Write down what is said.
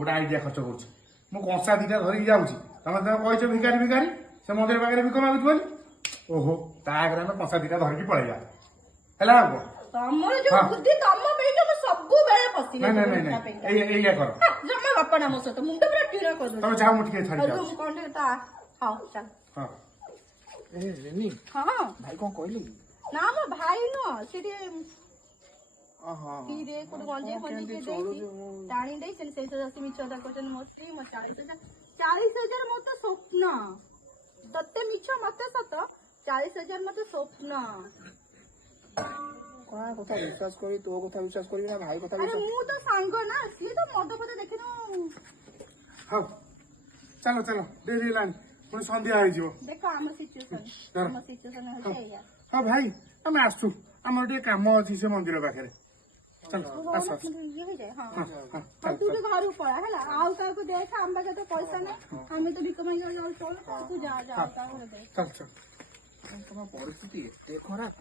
गोटे आइडिया खर्च करुच्छे मु कंसा दीटा धरिकी जाऊँगी तुम कहीच भिखारी भिखारी से मंदिर पाखे भिख मागुच बोली ओहो ता आगे आम कंसा दीटा धरिकी पलैया है तमर जो बुद्धि तम पे जो सब बेले पसी नहीं नहीं नहीं एया कर जम्मा बापा ना मो सहित मुंड पूरा टीरा कर दो तुम जाओ मु टिके छाड़ी जाऊ कोन ता हां चल हां ए रेनी हां भाई कोन कहली ना मो भाई न सेठी आहा की दे कोड गंजे के दे टाणी दे से जसी मिछदा कोचन मोती मो 40000 मो तो स्वप्न तत्ते मिछ मते सत 40000 मते स्वप्न कौन कथा विश्वास करी तो कथा विश्वास करी ना भाई कथा अरे विश्वास मु तो सांग ना सी तो मड पते देखिनु हाँ चलो चलो डेरी लाइन पुणी संध्या हो देखो आम सिचुएशन हो या हाँ भाई आम आसु आम टे कम अच्छी से मंदिर पाखे चलो आस ये हो जाए हां हाँ और तू भी घर ऊपर है ना आउ का को देख हम बागे तो पैसा नहीं हमें तो बिकम जाओ चल तू जा जा का दे चल चल तुम्हारा परिस्थिति एते खराब